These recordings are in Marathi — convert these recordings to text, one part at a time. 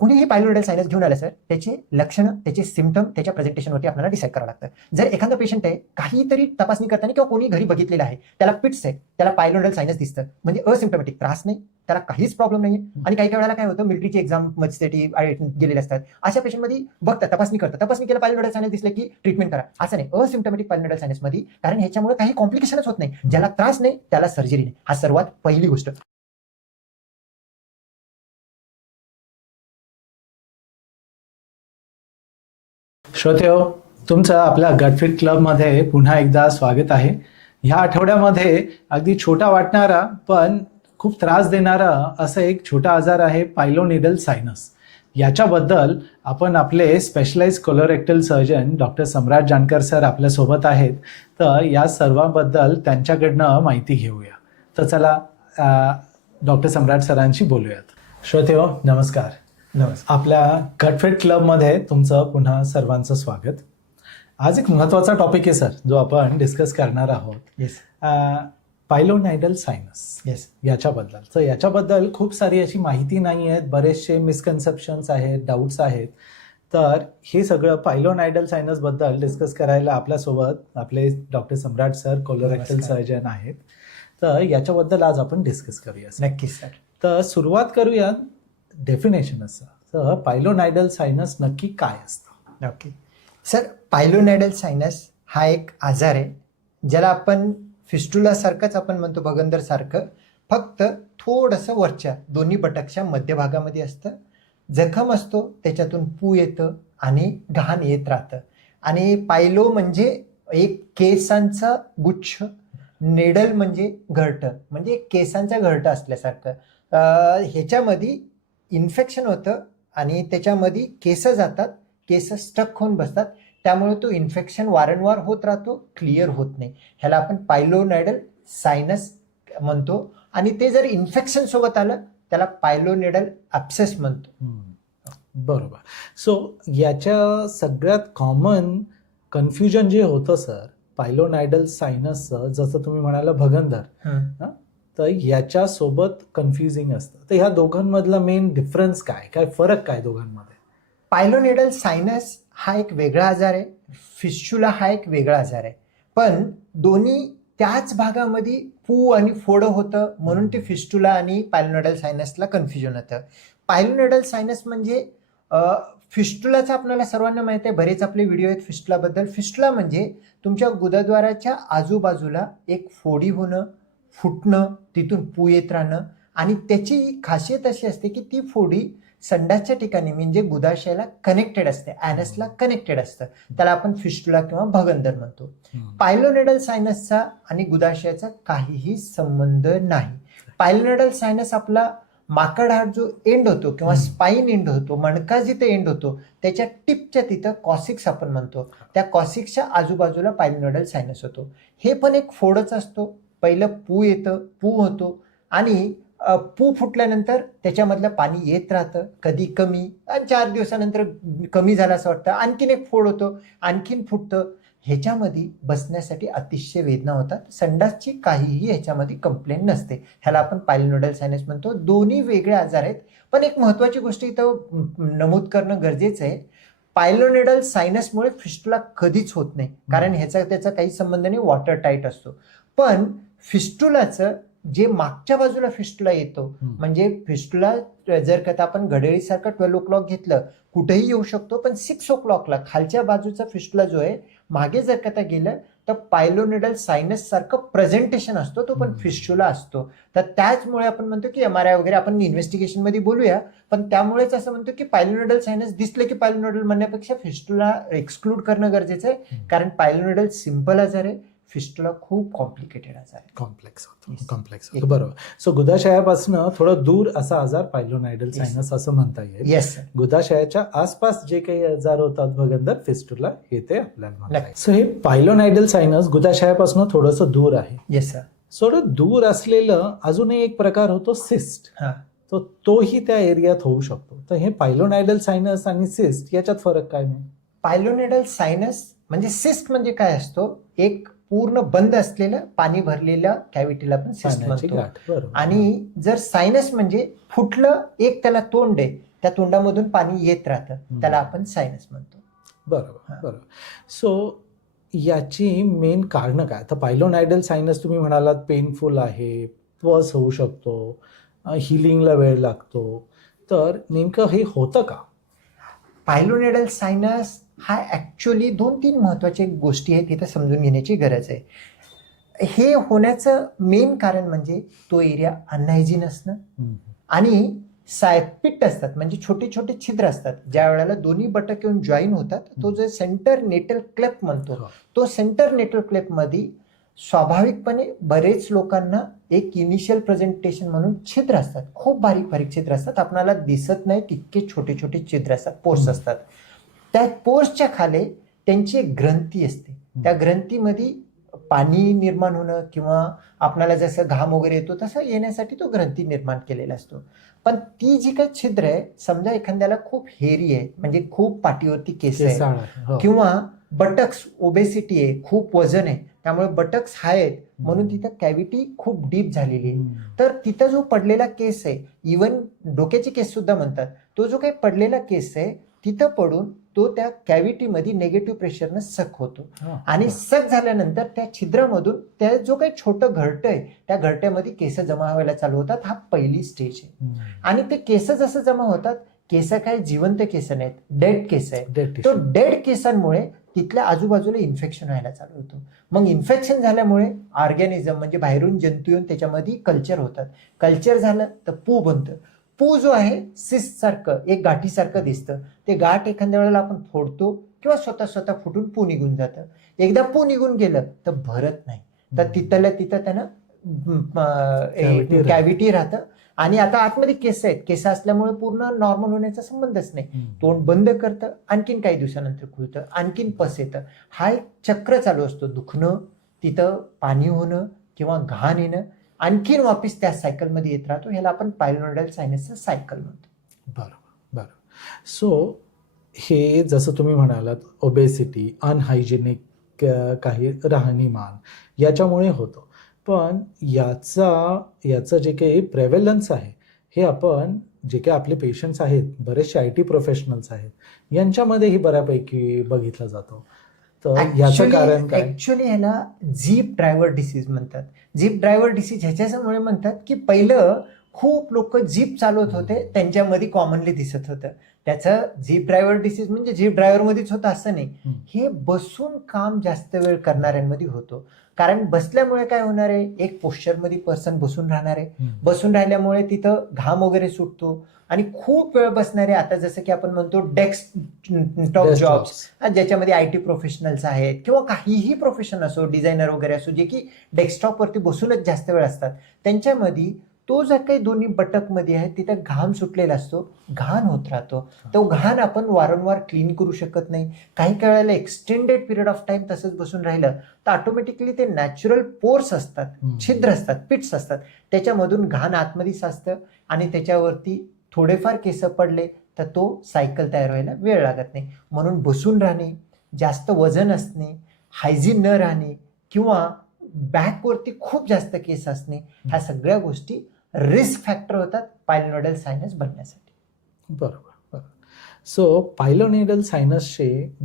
कुणीही पायलोनोडल सायनस घेऊन आलं सर, त्याची लक्षणं, त्याचे सिम्पटम, त्याच्या प्रेझेंटेशनवरती आपल्याला डिसाईड करावं लागतं. जर एखादा पेशंट आहे, काहीतरी तपासणी करताना किंवा कोणी घरी बघितलेलं आहे, त्याला पिट्स आहे, त्याला पायलोनोडल सायनस दिसतं, म्हणजे असिम्पटोमॅटिक, त्रास नाही, त्याला काहीच प्रॉब्लेम नाहीये. आणि काही वेळेला काय होतं, मिलिटरीची एक्झाम साठी गेलेले असतात, अशा पेशंटमध्ये बघतात, तपासणी करतात, तपासणी केलं पायलोनोडल सायनस दिसलं की ट्रीटमेंट करा. असं नाही, असिम्पटोमॅटिक पायलोनोडल सायनस मध्ये, कारण ह्याच्यामुळे काही कॉम्प्लिकेशनच होत नाही. ज्याला त्रास नाही त्याला सर्जरी नाही, हा सर्वात पहिली गोष्ट. श्रोतेहो, तुमचं आपल्या गटफिट क्लबमध्ये पुन्हा एकदा स्वागत आहे. ह्या आठवड्यामध्ये अगदी छोटा वाटणारा पण खूप त्रास देणारा असा एक छोटा आजार आहे पायलोनिडल सायनस. याच्याबद्दल आपण आपले स्पेशलाइज कोलोरेक्टल सर्जन डॉक्टर सम्राट जानकर सर आपल्यासोबत आहेत. तर या सर्वांबद्दल त्यांच्याकडनं माहिती घेऊया. तर चला डॉक्टर सम्राट सरांशी बोलूयात. श्रोतेहो, नमस्कार. नमस्कार. आपल्या गटफिट क्लबमध्ये तुमचं पुन्हा सर्वांचं स्वागत. आज एक महत्त्वाचा टॉपिक आहे सर, जो आपण डिस्कस करणार आहोत. येस. पायलोनायडल सायनस. येस. याच्याबद्दल. तर याच्याबद्दल खूप सारी अशी माहिती नाही आहेत, बरेचसे मिसकन्सेप्शन्स आहेत, डाऊट्स आहेत. तर हे सगळं पायलोनायडल सायनस बद्दल डिस्कस करायला आपल्यासोबत आपले डॉक्टर सम्राट सर कोलोरेक्टल सर्जन आहेत. तर याच्याबद्दल आज आपण डिस्कस करूया. नक्कीच सर. तर सुरुवात करूया डेफिनेशन असं. तर पायलोनायडल सायनस नक्की काय असतं? ओके सर, पायलोनायडल सायनस हा एक आजार आहे, ज्याला आपण फिस्टुला सारखंच आपण म्हणतो, भगंदर सारखं, फक्त थोडंसं वरच्या दोन्ही बटकच्या मध्यभागामध्ये असतं. जखम असतो, त्याच्यातून पू येतं आणि घाण येत राहतं. आणि पायलो म्हणजे एक केसांचा गुच्छ, नेडल म्हणजे घरटं, म्हणजे केसांचा घरटं असल्यासारखं. ह्याच्यामध्ये इन्फेक्शन होतं आणि त्याच्यामध्ये केस जातात, केस स्टक होऊन बसतात, त्यामुळे तो इन्फेक्शन वारंवार होत राहतो, क्लिअर होत नाही. ह्याला आपण पायलोनायडल सायनस म्हणतो. आणि ते जर इन्फेक्शन सोबत आलं त्याला पायलोनिडल ॲब्सेस म्हणतो. बरोबर. सो याच्या सगळ्यात कॉमन कन्फ्युजन जे होतं सर पायलोनायडल सायनसचं, जसं तुम्ही म्हणाला भगंदर, तर याच्यासोबत कन्फ्युजिंग असतं. तर ह्या दोघांमधला मेन डिफरन्स काय, काय फरक काय दोघांमध्ये? पायलोनिडल सायनस हा एक वेगळा आजार आहे, फिस्चुला हा एक वेगळा आजार आहे. पण दोन्ही त्याच भागामध्ये पू आणि फोड होतं, म्हणून ते फिस्टुला आणि पायलोनिडल सायनसला कन्फ्युजन होतं. पायलोनिडल सायनस म्हणजे फिस्टुलाचा आपल्याला सर्वांना माहिती आहे, बरेच आपले व्हिडिओ आहेत फिस्टुलाबद्दल. फिस्टुला म्हणजे तुमच्या गुदद्वाराच्या आजूबाजूला एक फोडी होणं, फुटणं, तिथून पू येत राहणं. आणि त्याची खासियत अशी असते की ती फोडी संडासच्या ठिकाणी म्हणजे गुदाशयाला कनेक्टेड असते, ॲनसला कनेक्टेड असतं, त्याला आपण फिस्टुला किंवा भगंदर म्हणतो. पायलोनिडल सायनसचा आणि गुदाशयाचा काहीही संबंध नाही. पायलोनिडल सायनस आपला माकड हाड जो एंड होतो किंवा स्पाईन एंड होतो, मणका जिथे एंड होतो, त्याच्या टिपच्या तिथं कॉसिक्स आपण म्हणतो, त्या कॉसिक्सच्या आजूबाजूला पायलोनिडल सायनस होतो. हे पण एक फोडच असतो. पहिलं पू येतं, पू होतो आणि पू फुटल्यानंतर त्याच्यामधलं पाणी येत राहतं, कधी कमी, आणि 4 दिवसानंतर कमी झालं असं वाटतं, आणखीन एक फोड होतो, आणखीन फुटतं. ह्याच्यामध्ये बसण्यासाठी अतिशय वेदना होतात. संडासची काहीही ह्याच्यामध्ये कंप्लेंट नसते. ह्याला आपण पायलोनिडल सायनस म्हणतो. दोन्ही वेगळे आजार आहेत. पण एक महत्त्वाची गोष्ट इथं नमूद करणं गरजेचं आहे, पायलोनिडल सायनसमुळे फिस्टुला कधीच होत नाही, कारण त्याचा काही संबंध नाही, वॉटर टाईट असतो. पण फिस्टुलाचं जे मागच्या बाजूला फिस्टुला येतो, म्हणजे फिस्टुला जर का आपण घड्याळीसारखं 12 o'clock घेतलं, कुठेही येऊ शकतो, पण 6 o'clockला खालच्या बाजूचा फिस्टुला जो आहे मागे जर का गेलं तर पायलोनिडल सायनस सारखं प्रेझेंटेशन असतो, तो पण फिस्टुला असतो. तर त्याचमुळे आपण म्हणतो की MRI वगैरे आपण इन्व्हेस्टिगेशन मध्ये बोलूया, पण त्यामुळेच असं म्हणतो की पायलोनिडल सायनस दिसलं की पायलोनिडल म्हणण्यापेक्षा फिस्टुला एक्सक्लूड करणं गरजेचं आहे, कारण पायलोनिडल सिंपल आजार आहे, फिस्टुला खूप कॉम्प्लिकेटेड आजार आहे, कॉम्प्लेक्स होतो. बरोबर. सो गुदाशयापासून थोडं दूर असा आजार पायलोनायडल सायनस असं म्हणता येईल. येस. गुदाशयाच्या आसपास जे काही आजार होतात भगंदर, फिस्टुला, हे ते आपल्याला. सो हे पायलोनायडल सायनस गुदाशयापासून थोडंसं दूर आहे. Yes sir. थोडं दूर असलेलं अजूनही एक प्रकार होतो सिस्ट, तो तोही त्या एरियात होऊ शकतो. तर हे पायलोनायडल सायनस आणि सिस्ट याच्यात फरक काय नाही? पायलोनिडल सायनस म्हणजे सिस्ट म्हणजे काय असतो, एक पूर्ण बंद असलेलं पाणी भरलेल्या कॅव्हिटीला आपण सिस्ट म्हणतो. आणि जर सायनस म्हणजे फुटलं, एक त्याला तोंड आहे, त्या तोंडामधून पाणी येत राहतं, त्याला आपण सायनस म्हणतो. बरोबर बरोबर. सो याची मेन कारणं काय? आता पायलोनायडल सायनस तुम्ही म्हणालात पेनफुल आहे, पस होऊ शकतो, हिलिंगला वेळ लागतो, तर नेमकं हे होतं का? पायलोनेडल सायनस हा ॲक्च्युली 2-3 महत्त्वाच्या गोष्टी आहेत तिथं समजून घेण्याची गरज आहे. हे होण्याचं मेन कारण म्हणजे तो एरिया अनहायजीन असणं आणि सायपिट असतात, म्हणजे छोटे छोटे छिद्र असतात. ज्या वेळेला दोन्ही बटक येऊन जॉईन होतात, तो जो सेंटर नेटल क्लेप म्हणतो, तो सेंटर नेटल क्लेपमध्ये स्वाभाविकपणे बरेच लोकांना एक इनिशियल प्रेझेंटेशन म्हणून छिद्र असतात, खूप बारीक बारीक छिद्र असतात, आपल्याला दिसत नाही तितके छोटे छोटे छिद्र असतात, पोर्स असतात. त्या पोर्सच्या खाली त्यांची एक ग्रंथी असते, त्या ग्रंथीमध्ये पाणी निर्माण होणं किंवा आपल्याला जसं घाम वगैरे येतो तसं येण्यासाठी तो ग्रंथी निर्माण केलेला असतो. पण ती जी काही छिद्र आहे, समजा एखाद्याला खूप हेरी आहे, म्हणजे खूप पाठीवरती केस आहे किंवा बटक्स ओबेसिटी आहे, खूप वजन आहे, त्यामुळे बटक्स हाय आहेत म्हणून तिथं कॅव्हिटी खूप डीप झालेली आहे, तर तिथं जो पडलेला केस आहे, इवन डोक्याचे केस सुद्धा म्हणतात, तो जो काही पडलेला केस आहे तिथं पडून तो त्या कॅव्हिटीमध्ये निगेटिव्ह प्रेशरनं सक होतो आणि सक झाल्यानंतर त्या छिद्रामधून त्या जो काही छोटं घरटं आहे त्या घरट्यामध्ये केस जमा व्हायला चालू होतात. हा पहिली स्टेज आहे. आणि ते केस जसं जमा होतात, केस काय जिवंत केस नाहीत, डेड केस आहे, तो डेड केसांमुळे तिथल्या आजूबाजूला इन्फेक्शन व्हायला चालू होतं. मग इन्फेक्शन झाल्यामुळे ऑर्गॅनिझम म्हणजे बाहेरून जंतू येऊन त्याच्यामध्ये कल्चर होतात, कल्चर झालं तर पू बनतं. पू जो आहे सिस्ट सारखं एक गाठीसारखं दिसतं, ते गाठ एखाद्या वेळेला आपण फोडतो किंवा स्वतः स्वतः फुटून पू निघून जातं. एकदा पू निघून गेलं तर भरत नाही, तर तिथल्या तिथं त्यानं कॅव्हिटी राहतं. आणि आता आतमध्ये केस आहेत, केस असल्यामुळे पूर्ण नॉर्मल होण्याचा संबंधच नाही, तोंड बंद करतं, आणखीन काही दिवसानंतर खुलतं, आणखीन पस येतं. हा एक चक्र चालू असतो, दुखणं, तिथं पाणी होणं किंवा घाण येणं, आणखीन वापस त्या सायकलमध्ये येत राहतो. ह्याला आपण पायलोनोडल सायनसचं सायकल म्हणतो. बरोबर बरोबर. सो हे जसं तुम्ही म्हणालात ओबेसिटी, अनहायजेनिक काही राहणीमान याच्यामुळे होतं, पण याचं जे काही प्रेव्हलन्स आहे हे आपण जे काही आपले पेशंट्स आहेत, बरेचसे IT प्रोफेशनल्स आहेत, यांच्यामध्येही बऱ्यापैकी बघितलं जातो. तर याचं कारण काय? ऍक्च्युली ह्याला जीप ड्रायव्हर डिसीज म्हणतात. जीप ड्रायव्हर डिसीज ह्याच्यामुळे म्हणतात की पहिलं खूप लोक जीप चालवत होते, त्यांच्यामध्ये कॉमनली दिसत होतं. त्याचं जीप ड्रायव्हर डिसीज म्हणजे जीप ड्रायव्हर मध्येच होतं असं नाही, हे बसून काम जास्त वेळ करणाऱ्यांमध्ये होतो. कारण बसल्यामुळे काय होणार आहे, एक पोश्चरमध्ये पर्सन बसून राहणार आहे, बसून राहिल्यामुळे तिथं घाम वगैरे सुटतो आणि खूप वेळ बसणारे, आता जसं की आपण म्हणतो डेस्कटॉप जॉब्स, ज्याच्यामध्ये IT प्रोफेशनल्स आहेत किंवा काहीही प्रोफेशन असो, डिझायनर वगैरे असो, जे की डेस्कटॉपवरती बसूनच जास्त वेळ असतात, त्यांच्यामध्ये तो जर काही दोन्ही बटकमध्ये आहे तिथं घाम सुटलेला असतो, घाण होत राहतो. तो घाण आपण वारंवार क्लीन करू शकत नाही. काही वेळेला एक्सटेंडेड पिरियड ऑफ टाइम तसंच बसून राहिलं तर ऑटोमॅटिकली ते नॅचरल पोर्स असतात, छिद्र असतात, पिट्स असतात, त्याच्यामधून घाण आतमध्ये साचतं आणि त्याच्यावरती थोडेफार केस पडले तर तो सायकल तयार व्हायला वेळ लागत नाही. म्हणून बसून राहणे, जास्त वजन असणे, हायजीन न राहणे किंवा बॅकवरती खूप जास्त केस असणे, ह्या सगळ्या गोष्टी रिस्क फॅक्टर होतात पायलोनोडल सायनस बनण्यासाठी. बरोबर बरोबर. सो पायलोनोडल सायनसचे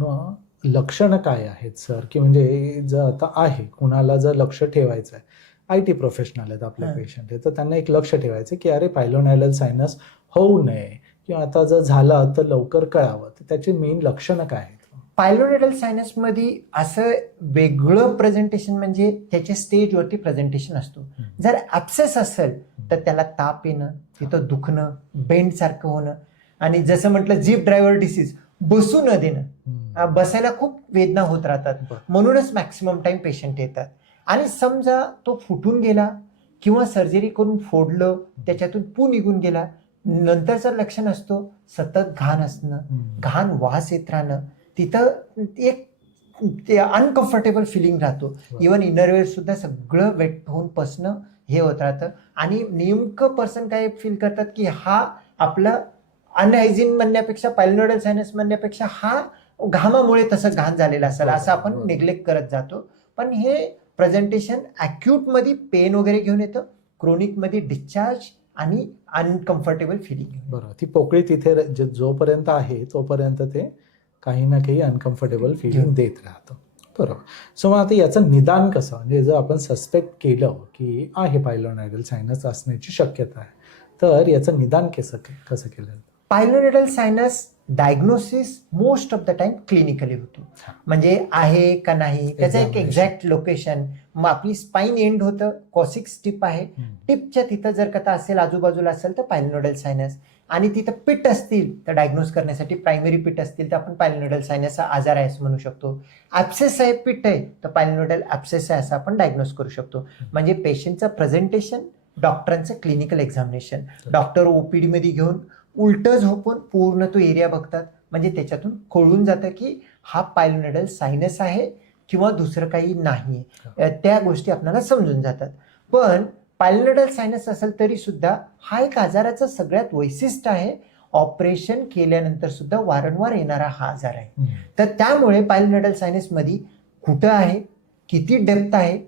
लक्षणं काय आहेत सर? की म्हणजे जर आता आहे कुणाला जर लक्ष ठेवायचं आहे, IT प्रोफेशनल आहेत आपले पेशंट आहे, तर त्यांना एक लक्ष ठेवायचं की अरे पायलोनोडल सायनस होऊ नये किंवा आता जर झालं तर लवकर कळावं, तर त्याची मेन लक्षणं काय आहेत? पायलोनोडल सायनसमध्ये असं वेगळं प्रेझेंटेशन म्हणजे त्याच्या स्टेजवरती प्रेझेंटेशन असतो. जर ॲब्सेस असेल तर त्याला ताप येणं, तिथं दुखणं, बेंड सारखं होणं, आणि जसं म्हटलं जीप ड्रायव्हर डिसीज, बसू न देणं, बसायला खूप वेदना होत राहतात, म्हणूनच मॅक्सिमम टाइम पेशंट येतात. आणि समजा तो फुटून गेला किंवा सर्जरी करून फोडलं, त्याच्यातून पू निघून गेला, नंतरचं लक्षण असतो सतत घाण असणं, घाण वास येत राहणं, तिथं एक ते अनकम्फर्टेबल फिलिंग राहतो, इवन इनरवेअर सुद्धा सगळं वेट होऊन पसणं हे होत राहतं. आणि नेमकं पर्सन काय फील करतात की हा आपला अनहायजीन म्हणण्यापेक्षा, पायलोनोडल सायनस म्हणण्यापेक्षा हा घामामुळे तसं घाण झालेलं असेल असं आपण निग्लेक्ट करत जातो. पण हे प्रेझेंटेशन ॲक्यूटमध्ये पेन वगैरे घेऊन येतं, क्रोनिकमध्ये डिस्चार्ज आणि अनकम्फर्टेबल फिलिंग. बरोबर, ती पोकळी तिथे जोपर्यंत आहे तोपर्यंत ते काही ना काही अनकम्फर्टेबल फिलिंग देत राहतं. बरोबर. सो मग आता याचं निदान कसं, म्हणजे जर आपण सस्पेक्ट केलं की आहे पायलोनोइडल सायनस असण्याची शक्यता आहे, तर याचं निदान कसं केलं? Pilonidal sinus diagnosis most of the time clinically होतो. म्हणजे आहे का नाही त्याचं एक एक्झॅक्ट लोकेशन. मग आपली स्पाइन एंड होतं, कॉसिक्स टिप आहे, टिपच्या तिथं जर कथा असेल आजूबाजूला असेल तर पायलोनोइडल सायनस, आणि तिथं पिट असतील तर डायग्नोज करण्यासाठी प्रायमरी पिट असतील तर आपण पायलोनोइडल सायनस हा आजार आहे असं म्हणू शकतो. ॲब्सेस आहे, पिट आहे तर पायलोनोइडल ॲब्सेस आहे असं आपण डायग्नोज करू शकतो. म्हणजे पेशंटचं प्रेझेंटेशन, डॉक्टरांचं क्लिनिकल एक्झामिनेशन, डॉक्टर ओपीडी मध्ये घेऊन उलटं झोपून पूर्ण तो एरिया बघतात, म्हणजे त्याच्यातून कळून जातं की हा पायलोनोइडल सायनस आहे किंवा दुसरं काही नाही. त्या गोष्टी आपल्याला समजून जातात. पण पायलोनोइडल सायनस असेल तरी सुद्धा हा एक आजाराचं सगळ्यात वैशिष्ट्य आहे, ऑपरेशन केल्यानंतर सुद्धा वारंवार येणारा हा आजार आहे. तर त्यामुळे पायलोनोइडल सायनस मध्ये कुठं आहे, किती डेप्थ आहे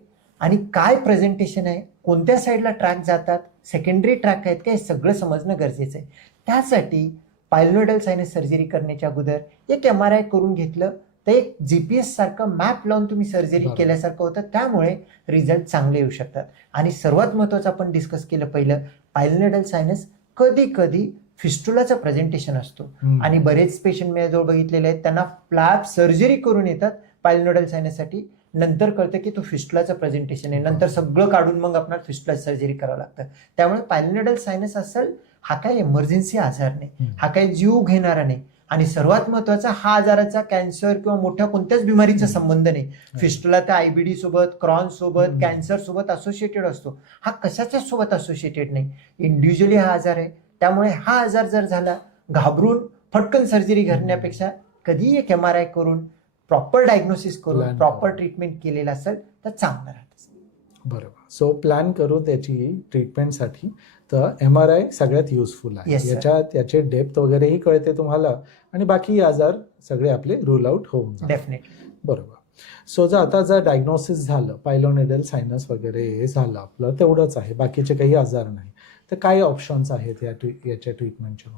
आणि काय प्रेझेंटेशन आहे, कोणत्या साईडला ट्रॅक जातात, सेकंडरी ट्रॅक आहेत का, हे सगळं समजणं गरजेचं आहे. त्यासाठी पायलोनोइडल सायनस सर्जरी करण्याच्या अगोदर एक MRI करून घेतलं तर एक GPS सारखं मॅप लावून तुम्ही सर्जरी केल्यासारखं होतं. त्यामुळे रिझल्ट चांगले येऊ शकतात. आणि सर्वात महत्त्वाचं आपण डिस्कस केलं पहिलं, पायलोनोइडल सायनस कधी कधी फिस्टुलाचं प्रेझेंटेशन असतो. आणि बरेच पेशंट मी जवळ बघितलेले आहेत त्यांना फ्लॅप सर्जरी करून येतात पायलोनोइडल सायनससाठी, नंतर कळतं की तो फिस्टुलाचं प्रेझेंटेशन आहे, नंतर सगळं काढून मग आपल्याला फिस्टुला सर्जरी करावं लागतं. त्यामुळे पायलोनोइडल सायनस असेल हा काही इमर्जन्सी आजार नाही, हा काही जीव घेणारा नाही. आणि सर्वात महत्वाचा, हा आजाराचा कॅन्सर किंवा मोठ्या कोणत्याच बिमारीचा संबंध नाही. फिस्टुला तर IBD सोबत, क्रॉन सोबत, कॅन्सर सोबत असोसिएटेड असतो, हा कशाच्या सोबत असोसिएटेड नाही, इंडिव्हिज्युअली हा आजार आहे. त्यामुळे हा आजार जर झाला, घाबरून फटकन सर्जरी करण्यापेक्षा कधी एक MRI करून प्रॉपर डायग्नोसिस करून प्रॉपर ट्रीटमेंट केलेलं असेल तर चांगलं राहतं. बरोबर. सो प्लॅन करू त्याची ट्रीटमेंटसाठी, तर MRI सगळ्यात युजफुल आहे. याच्यात याचे डेप्थ वगैरेही कळते तुम्हाला आणि बाकी आजार सगळे आपले रूल आउट होऊन जातात. डेफिनेटली. बरोबर. सो आता जर डायग्नोसिस झालं, पायलोनोइडल सायनस वगैरे झालं आपलं, तेवढंच आहे, बाकीचे काही आजार नाही, तर काय ऑप्शन्स आहेत याच्या ट्रीटमेंटचे?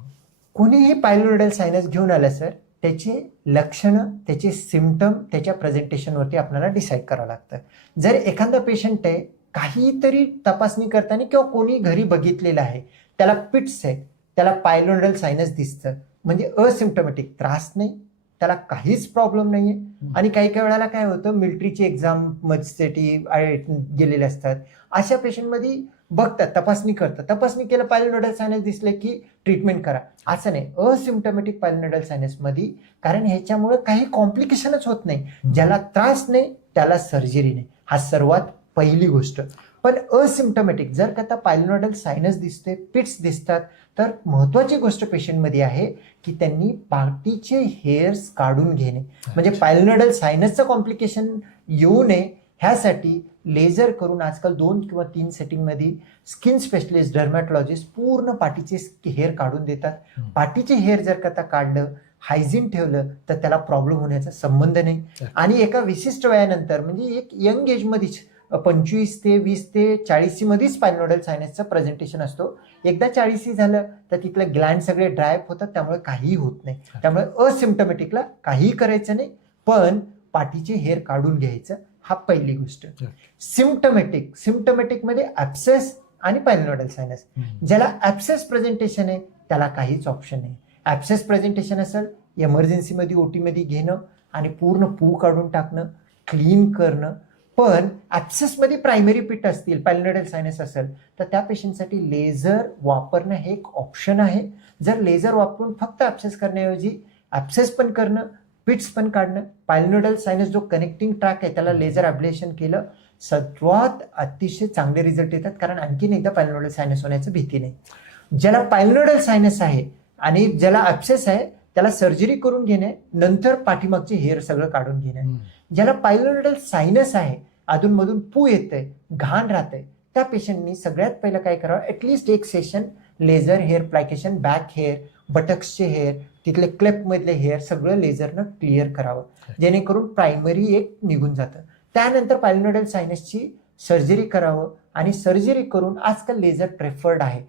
कोणीही पायलोनोइडल सायनस घेऊन आलं सर, त्याची लक्षणं, त्याचे सिम्पटम, त्याच्या प्रेझेंटेशनवरती आपल्याला डिसाईड करावं लागतं. जर एखादा पेशंट आहे, काहीतरी तपासणी करताना किंवा कोणी घरी बघितलेलं आहे, त्याला पिट्स आहे, त्याला पायलोनोइडल सायनस दिसतं, म्हणजे असिम्प्टोमॅटिक, त्रास नाही, त्याला काहीच प्रॉब्लेम नाहीये. आणि काही काही वेळेला काय होतं, मिलिटरीची एक्झाम साठी गेलेले असतात, अशा पेशंटमध्ये बघतात, तपासणी करतात, तपासणी केलं पायलोनोइडल सायनस दिसले की ट्रीटमेंट करा, असं नाही. असिम्प्टोमॅटिक पायलोनोइडल सायनसमध्ये, कारण ह्याच्यामुळे काही कॉम्प्लिकेशनच होत नाही, ज्याला त्रास नाही त्याला सर्जरी नाही, हा सर्वात पहिली गोष्ट. पण असिम्प्टोमॅटिक जर का आता पायलोनोइडल सायनस दिसते, पिट्स दिसतात, तर महत्वाची गोष्ट पेशंटमध्ये आहे की त्यांनी पाठीचे हेअर्स काढून घेणे. म्हणजे पायलोनोइडल सायनसचं कॉम्प्लिकेशन येऊ नये ह्यासाठी लेझर करून आजकाल 2 किंवा 3 सेटिंगमध्ये स्किन स्पेशलिस्ट, डर्मॅटॉलॉजिस्ट पूर्ण पाठीचे हेअर काढून देतात. पाठीचे हेअर जर का आता काढलं, हायजीन ठेवलं तर त्याला प्रॉब्लेम होण्याचा संबंध नाही. आणि एका विशिष्ट वयानंतर, म्हणजे एक यंग एजमध्येच 25 ते 20 ते 40 मध्येच पायलोनोइडल सायनसचं प्रेझेंटेशन असतो. एकदा 40 झालं तर तिथले ग्लँड सगळे ड्रायअप होतात, त्यामुळे काहीही होत नाही. त्यामुळे असिम्प्टोमॅटिकला काहीही करायचं नाही, पण पाठीचे हेअर काढून घ्यायचं, हा पहिली गोष्ट. सिम्प्टोमॅटिक मध्ये ॲब्सेस आणि पायलोनोइडल सायनस. ज्याला ॲब्सेस प्रेझेंटेशन आहे त्याला काहीच ऑप्शन नाही. ॲब्सेस प्रेझेंटेशन असेल, इमर्जन्सीमध्ये OT मध्ये घेणं आणि पूर्ण पू काढून टाकणं, क्लीन करणं. पण ॲब्सेसमध्ये प्रायमरी पिट असतील, पायलोनोइडल सायनस असेल, तर त्या पेशंटसाठी लेझर वापरणं हे एक ऑप्शन आहे. जर लेझर वापरून फक्त ॲब्सेस करण्याऐवजी ॲब्सेस पण करणं, पिट्स पण काढणं, पायलोनोइडल सायनस जो कनेक्टिंग ट्रॅक आहे त्याला लेझर ॲब्लेशन केलं, सर्वात अतिशय चांगले रिझल्ट येतात. कारण आणखीन एकदा पायलोनोइडल सायनस होण्याची भीती नाही. ज्याला पायलोनोइडल सायनस आहे आणि ज्याला ॲब्सेस आहे त्याला सर्जरी करून घेणे, नंतर पाठीमागचे हेअर सगळं काढून घेणे. ज्याला पायलोनोइडल सायनस आहे, अधूनमधून पू येतंय, घाण राहतंय, त्या पेशंटनी सगळ्यात पहिलं काय करावं, ॲटलिस्ट एक session laser hair application, back hair, बटक्सचे हेअर, तिथले क्लेपमधले हेअर सगळं लेझरनं क्लिअर करावं, जेणेकरून प्रायमरी एक निघून जातं. त्यानंतर पायलोनोइडल सायनसची सर्जरी करावं आणि सर्जरी करून, आजकाल लेझर प्रेफर्ड आहे,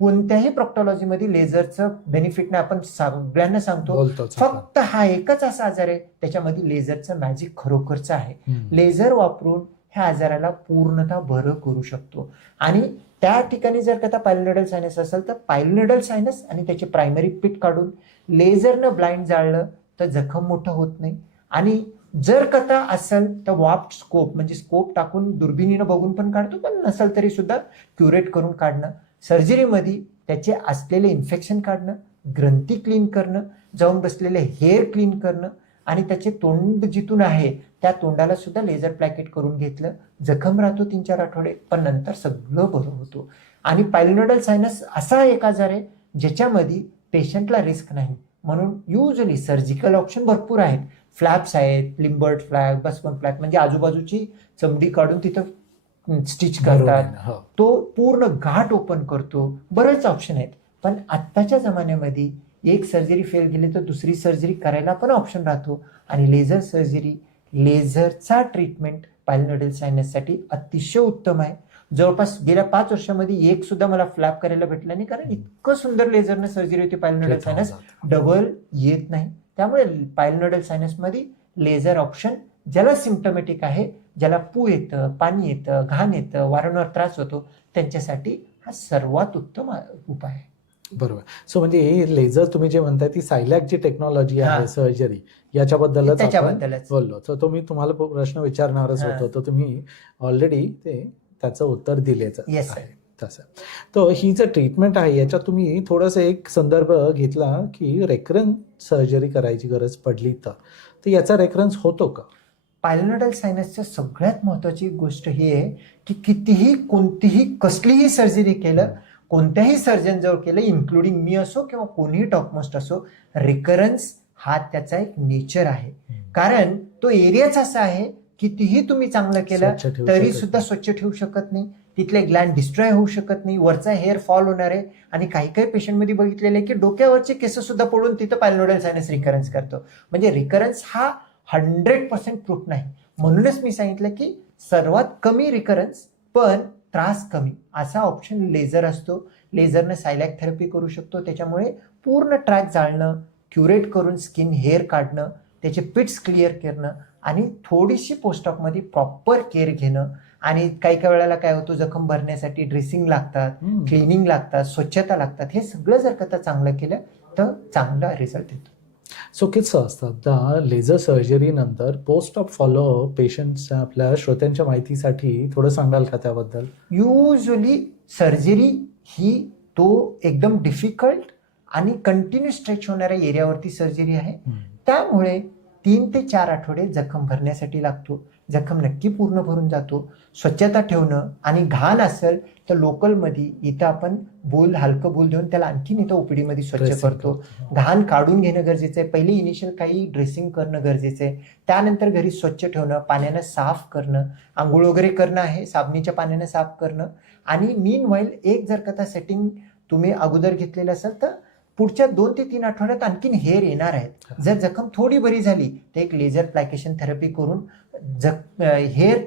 कोणत्याही प्रॉक्टॉलॉजीमध्ये लेझरचं बेनिफिट नाही, आपण सगळ्यांना सांगतो. बोलतोच आपण. फक्त हा एकच असा आजार आहे त्याच्यामध्ये लेझरचं मॅजिक खरोखरचं आहे. हम्म. लेझर वापरून ह्या आजाराला पूर्णतः बरं करू शकतो. आणि त्या ठिकाणी जर का पायलोनोडल सायनस असेल तर पायलोनोडल सायनस आणि त्याचे प्रायमरी पिट काढून लेझरनं ब्लाइंड जाळलं तर जखम मोठं होत नाही. आणि जर कथा असेल तर वाफ्ट स्कोप म्हणजे स्कोप टाकून दुर्बिणीनं बघून पण काढतो, पण नसेल तरी सुद्धा क्युरेट करून काढणं. सर्जरीमध्ये त्याचे असलेले इन्फेक्शन काढणं, ग्रंथी क्लीन करणं, जाऊन बसलेले हेअर क्लीन करणं आणि त्याचे तोंड जिथून आहे त्या तोंडाला सुद्धा लेझर प्लॅकेट करून घेतलं. जखम राहतो 3-4 आठवडे, पण नंतर सगळं बरं होतं. आणि पायलोनोडल सायनस असा एक आजार आहे ज्याच्यामध्ये पेशंटला रिस्क नाही, म्हणून युजली सर्जिकल ऑप्शन भरपूर आहेत. फ्लॅप्स आहेत, लिंबर्ट फ्लॅप, बसवन फ्लॅप म्हणजे आजूबाजूची चमडी काढून तिथं स्टिच करतात, हो. तो पूर्ण गाठ ओपन करतो. बरेच ऑप्शन आहेत. पण आत्ताच्या जमान्यामध्ये एक सर्जरी फेल गेली तर दुसरी सर्जरी करायला पण ऑप्शन राहतो. आणि लेझर सर्जरी, लेझरचा ट्रीटमेंट पायलोनोडल सायनससाठी अतिशय उत्तम आहे. जवळपास गेल्या 5 वर्षामध्ये एक सुद्धा मला फ्लॅप करायला भेटला नाही, कारण इतकं सुंदर लेझरनं सर्जरी होती. पायलोनोडल सायनस डबल येत नाही. त्यामुळे पायलोनोडल सायनसमध्ये लेझर ऑप्शन ज्याला सिम्पटमॅटिक आहे, ज्याला पू येतं, पाणी येतं, घाण येतं, वारंवार त्रास होतो, त्यांच्यासाठी हा सर्वात उत्तम उपाय आहे. बरोबर. सो म्हणजे हे लेझर तुम्ही जे म्हणताय ती सायलॅक जी टेक्नॉलॉजी आहे सर्जरी याच्याबद्दलच त्याच्याबद्दलच बोललो. तर तो मी तुम्हाला प्रश्न विचारणारच होतो, तर तुम्ही ऑलरेडी त्याचं उत्तर दिलेच येस आहे. तसं तर ही जर ट्रीटमेंट आहे याच्यात तुम्ही थोडंसं एक संदर्भ घेतला की रेकरन्स सर्जरी करायची गरज पडली तर याचा रेकरन्स होतो का? पायलोनोडल सायनसच्या सगळ्यात महत्वाची गोष्ट ही आहे की कितीही कोणतीही कसलीही सर्जरी केलं, कोणत्याही सर्जन जवळ केलं, इन्क्लुडिंग मी असो किंवा कोणीही टॉपमोस्ट असो, रिकरन्स हा त्याचा एक नेचर आहे. कारण तो एरियाच असा आहे कितीही तुम्ही चांगलं केलं तरी सुद्धा स्वच्छ ठेवू शकत नाही. तिथले ग्लँड डिस्ट्रॉय होऊ शकत नाही, वरचा हेअर फॉल होणार आहे. आणि काही काही पेशंटमध्ये बघितलेले की डोक्यावरचे केस सुद्धा पडून तिथं पायलोनोडल सायनस रिकरन्स करतो. म्हणजे रिकरन्स हा 100% प्रूफ नाही. म्हणूनच मी सांगितलं की सर्वात कमी रिकरन्स पण त्रास कमी असा ऑप्शन लेझर असतो. लेझरनं सायलॅक थेरपी करू शकतो. त्याच्यामुळे पूर्ण ट्रॅक जाळणं, क्युरेट करून स्किन हेअर काढणं, त्याचे पिट्स क्लिअर करणं आणि थोडीशी पोस्टऑपमध्ये प्रॉपर केअर घेणं. आणि काही काही वेळेला काय होतं, जखम भरण्यासाठी ड्रेसिंग लागतात, क्लिनिंग लागतात, स्वच्छता लागतात. हे सगळं जर का चांगलं केलं तर चांगला रिझल्ट येतो. सो कसं असतं लेझर सर्जरी नंतर पोस्ट ऑफ फॉलोअप पेशंट आपल्या श्रोत्यांच्या माहितीसाठी थोडं सांगाल का त्याबद्दल? युजली सर्जरी ही तो एकदम डिफिकल्ट आणि कंटिन्यू स्ट्रेच होणाऱ्या एरियावरती सर्जरी आहे. त्यामुळे 3 ते 4 आठवडे जखम भरण्यासाठी लागतो. जखम नक्की पूर्ण भरून जातो. स्वच्छता ठेवणं आणि घाण असेल तर लोकलमध्ये इथं आपण हलकं बोल देऊन त्याला आणखीन इथं ओपीडीमध्ये स्वच्छ करतो. घाण काढून घेणं गरजेचं आहे. पहिली इनिशियल काही ड्रेसिंग करणं गरजेचं आहे. त्यानंतर घरी स्वच्छ ठेवणं, पाण्यानं साफ करणं, आंघोळ वगैरे करणं आहे, साबणीच्या पाण्यानं साफ करणं. आणि मीन व्हाईल एक जर का सेटिंग तुम्ही अगोदर घेतलेलं असेल तर पुढच्या 2 ते 3 आठवड्यात आणखीन हेअर येणार आहेत. जर जखम थोडी बरी झाली तर एक लेझर प्लॅकेशन थेरपी करून हेअर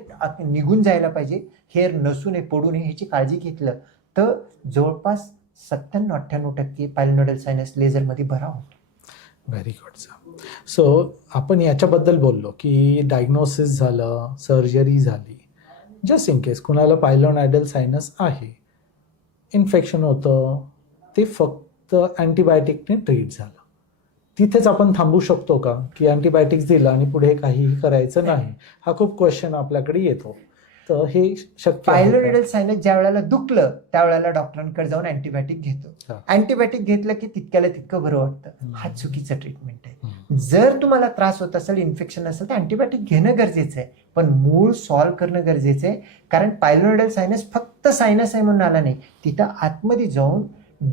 निघून जायला पाहिजे. हेअर नसू नये, पडू नये ह्याची काळजी घेतलं तर जवळपास 97-98% पायलोनोडल सायनस लेझरमध्ये बरा होतो. Very good. सो आपण याच्याबद्दल बोललो की डायग्नोसिस झालं, सर्जरी झाली. जस्ट इन केस कुणाला पायलोनोडल सायनस आहे, इन्फेक्शन होतं, ते फक्त अँटीबायोटिकने ट्रीट झालं, तिथेच आपण थांबू शकतो का? की अँटीबायोटिक्स दिलं आणि पुढे काहीही करायचं नाही? हा खूप क्वेश्चन आपल्याकडे येतो. तर हे शक्य आहे? पायलोनोडल सायनस ज्या वेळेला दुखलं त्यावेळेला डॉक्टरांकडे जाऊन अँटीबायोटिक घेतो. अँटीबायोटिक घेतलं की तितक्याला तितकं बरं वाटतं. हा चुकीचा ट्रीटमेंट आहे. जर तुम्हाला त्रास होत असेल, इन्फेक्शन असेल तर अँटीबायोटिक घेणं गरजेचं आहे, पण मूळ सॉल्व्ह करणं गरजेचं आहे. कारण पायलोनोडल सायनस फक्त सायनस आहे म्हणून आला नाही, तिथं आतमध्ये जाऊन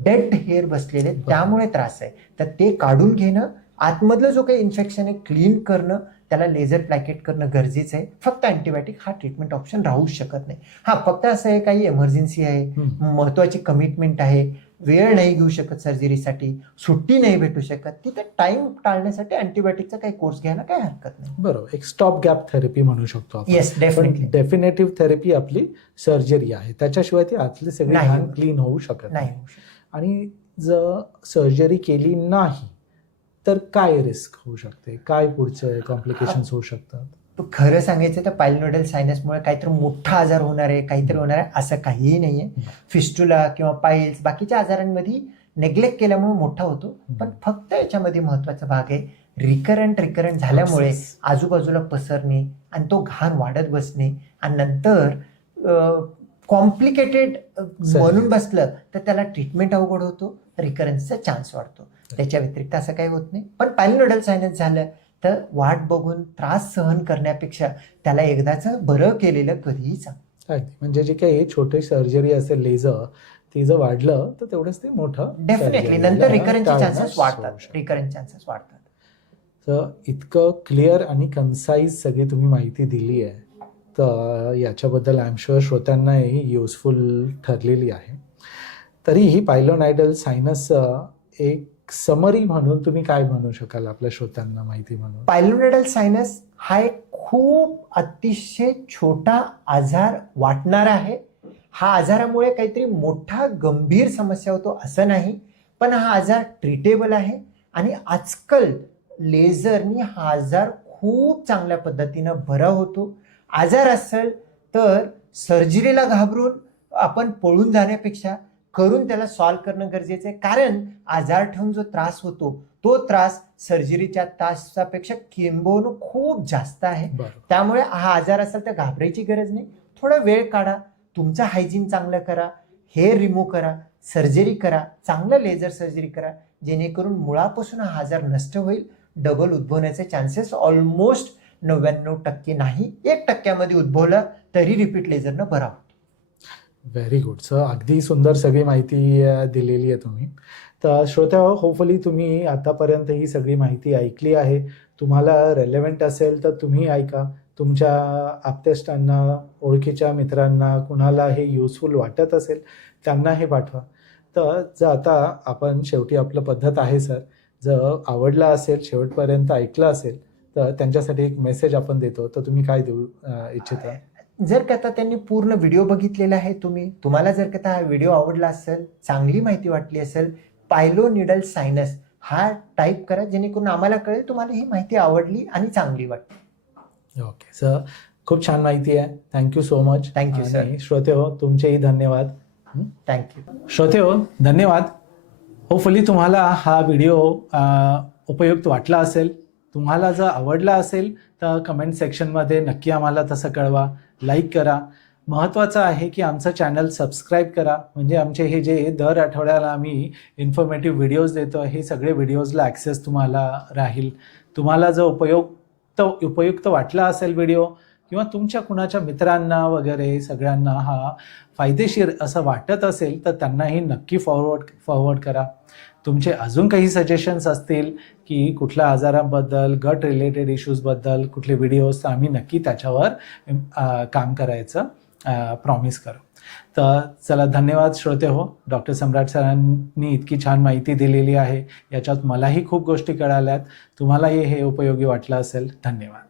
डेड हेअर बसलेले त्यामुळे त्रास आहे. तर ते काढून घेणं, आतमधलं जो काही इन्फेक्शन आहे क्लीन करणं, त्याला लेझर प्लॅकेट करणं गरजेचं आहे. फक्त अँटीबायोटिक हा ट्रीटमेंट ऑप्शन राहू शकत नाही. हा फक्त असं आहे काही इमर्जन्सी आहे, महत्वाची कमिटमेंट आहे, वेळ नाही घेऊ शकत सर्जरीसाठी, सुट्टी नाही भेटू शकत, तिथे टाइम टाळण्यासाठी अँटीबायोटिकचा काही कोर्स घ्यायला काही हरकत नाही. बरोबर, एक स्टॉप गॅप थेरपी म्हणू शकतो आपण. Yes, definitely. डेफिनेटिव्ह थेरपी आपली सर्जरी आहे, त्याच्याशिवाय ती आतली सगळी घाण क्लीन होऊ शकत नाही. आणि जर सर्जरी केली नाही तर काय रिस्क होऊ शकते, काय पुढचे कॉम्प्लिकेशन्स होऊ शकतात? खरं सांगायचं तर पायलोनोडल सायनसमुळे काहीतरी मोठा आजार होणार आहे, काहीतरी होणार आहे असं काहीही नाहीये. फिस्टुला किंवा पाईल्स बाकीच्या आजारांमध्ये नेग्लेक्ट केल्यामुळे मोठा होतो, पण फक्त याच्यामध्ये महत्वाचा भाग आहे रिकरंट झाल्यामुळे आजूबाजूला पसरणे आणि तो घाण वाढत बसणे आणि नंतर कॉम्प्लिकेटेड म्हणून बसलं तर त्याला ट्रीटमेंट अवघड होतो, रिकरन्सचा चान्स वाढतो. त्याच्या व्यतिरिक्त असं काही होत नाही. पण पायलोनोडल सायनस झालं तर वाट बघून त्रास सहन करण्यापेक्षा त्याला एकदाच बरं केलेलं कधीही चांगलं. म्हणजे जे काही छोटी सर्जरी असेल लेझर, ती जर वाढलं तर तेवढंच ते मोठं डेफिनेटली नंतर रिकरन्सचे चान्सेस वाढतात. तर इतकं क्लिअर आणि कन्साईज सगळी तुम्ही माहिती दिली आहे, तर याच्याबद्दल आय एम शुअर श्रोत्यांनाही युजफुल ठरलेली आहे. तरीही पायलोनायडल सायनस एक समरी म्हणून तुम्ही काय म्हणू शकाल आपल्या श्रोत्यांना माहिती म्हणून? पायलोनोडल सायनस हा एक खूप अतिशय छोटा आजार वाटणारा आहे. हा आजारामुळे काहीतरी मोठा गंभीर समस्या होतो असं नाही, पण हा आजार ट्रीटेबल आहे आणि आजकाल लेझरनी हा आजार खूप चांगल्या पद्धतीनं बरा होतो. आजार असेल तर सर्जरीला घाबरून आपण पळून जाण्यापेक्षा करून त्याला सॉल्व्ह करणं गरजेचं आहे, कारण आजार ठेवून जो त्रास होतो तो त्रास सर्जरीच्या तासापेक्षा किंबहुना खूप जास्त आहे. त्यामुळे हा आजार असेल तर घाबरायची गरज नाही. थोडा वेळ काढा, तुमचं हायजीन चांगलं करा, हेअर रिमूव्ह करा, सर्जरी करा, चांगलं लेझर सर्जरी करा, जेणेकरून मुळापासून हा आजार नष्ट होईल. डबल उद्भवण्याचे चान्सेस ऑलमोस्ट 99% नाही, 1% उद्भवलं तरी रिपीट लेझरनं बरा होतो. व्हेरी गुड सर, अगदी सुंदर सगळी माहिती दिलेली आहे तुम्ही. तर श्रोत्या, होपफुली तुम्ही आतापर्यंत ही सगळी माहिती ऐकली आहे. तुम्हाला रेलेव्हंट असेल तर तुम्ही ऐका, तुमच्या आप्तेष्टांना, ओळखीच्या मित्रांना, कुणाला हे युजफुल वाटत असेल त्यांना हे पाठवा. तर जर आता आपण शेवटी आपलं पद्धत आहे सर, जर आवडला असेल, शेवटपर्यंत ऐकलं असेल तर त्यांच्यासाठी एक मेसेज आपण देतो, तर तुम्ही काय देऊ इच्छिता? जर का आता त्यांनी पूर्ण व्हिडिओ बघितलेला आहे, तुम्हाला जर का हा व्हिडिओ आवडला असेल, चांगली माहिती वाटली असेल, पायलोनिडल सायनस हा टाईप करा, जेणेकरून आम्हाला कळेल तुम्हाला ही माहिती आवडली आणि चांगली वाटली. ओके सर, खूप छान माहिती आहे. Thank you so much. Thank you sir. श्रोते हो, तुमचेही धन्यवाद. थँक्यू. श्रोते हो, धन्यवाद. होपफुली तुम्हाला हा व्हिडिओ उपयुक्त वाटला असेल. तुम्हाला जर आवडला असेल तर कमेंट सेक्शनमध्ये नक्की आम्हाला तसं कळवा, लाईक करा. महत्त्वाचं आहे की आमचं चॅनल सबस्क्राईब करा, म्हणजे आमचे हे जे दर आठवड्याला आम्ही इन्फॉर्मेटिव्ह व्हिडिओज देतो, हे सगळे व्हिडिओजला ॲक्सेस तुम्हाला राहील. तुम्हाला जर उपयुक्त वाटला असेल व्हिडिओ, किंवा तुमच्या कुणाच्या मित्रांना वगैरे सगळ्यांना हा फायदेशीर असं वाटत असेल तर त्यांनाही नक्की फॉरवर्ड करा. तुमचे अजून काही सजेशन्स असतील की कुठल्या आजारांबद्दल, गट रिलेटेड इश्यूजबद्दल कुठले व्हिडिओज, तर आम्ही नक्की त्याच्यावर काम करायचं प्रॉमिस करू. तर चला, धन्यवाद श्रोते हो. डॉक्टर सम्राट सरांनी इतकी छान माहिती दिलेली आहे, याच्यात मलाही खूप गोष्टी कळाल्यात. तुम्हालाही हे उपयोगी वाटलं असेल. धन्यवाद.